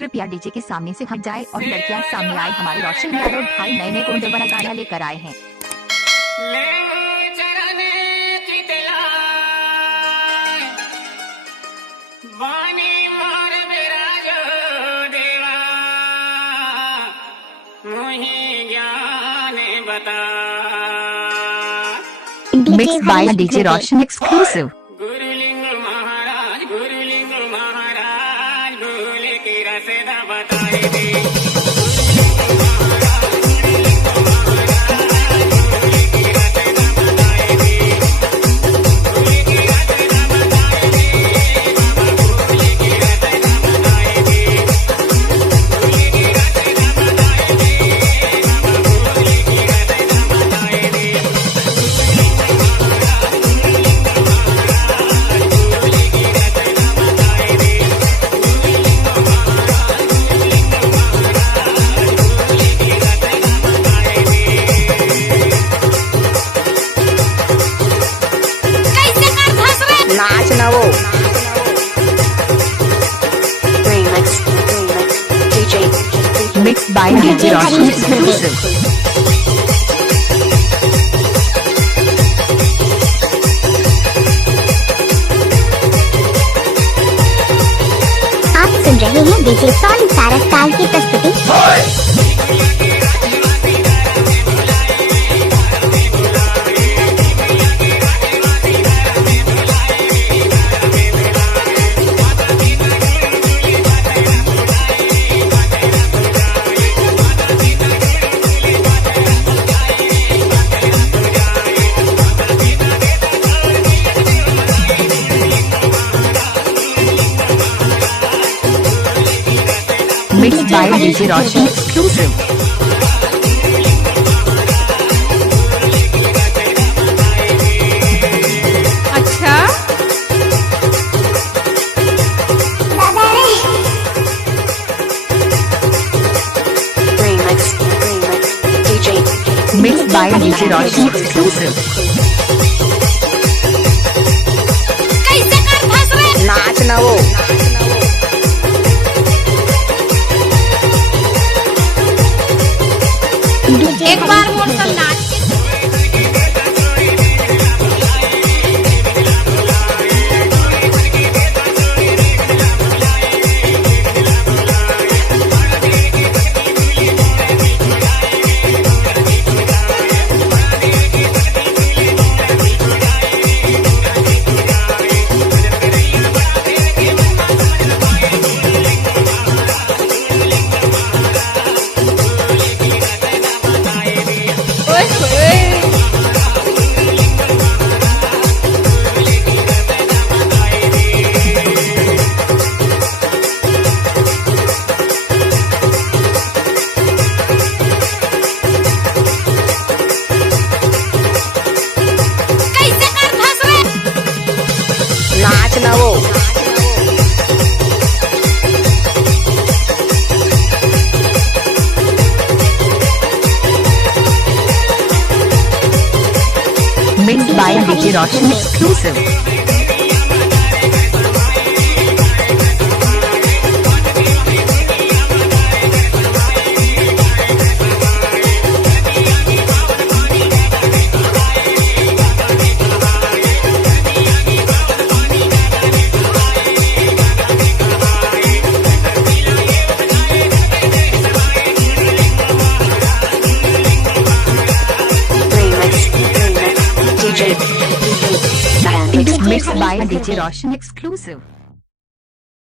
कृपया डीजे के सामने से हट जाए और लड़कियां सामने आए। हमारे रोशन यादव भाई नए नए कोड बना गाना लेकर आए हैं। Mixed by DJ Roshan exclusive. Guruling महाराज भोले की रसदा बताए दे। नाच ना वो Mixed by DJ Roshan exclusive. आप सुन रहे हैं डीजे सॉन्ग सारा साल की प्रस्तुति। Mixed by DJ Roshan exclusive. अच्छा Mixed by DJ Roshan exclusive. नाच ना वो एक बार मोड़ कर नाच नाच ना वो Mixed by DJ Roshan exclusive. Mixed by DJ Roshan exclusive.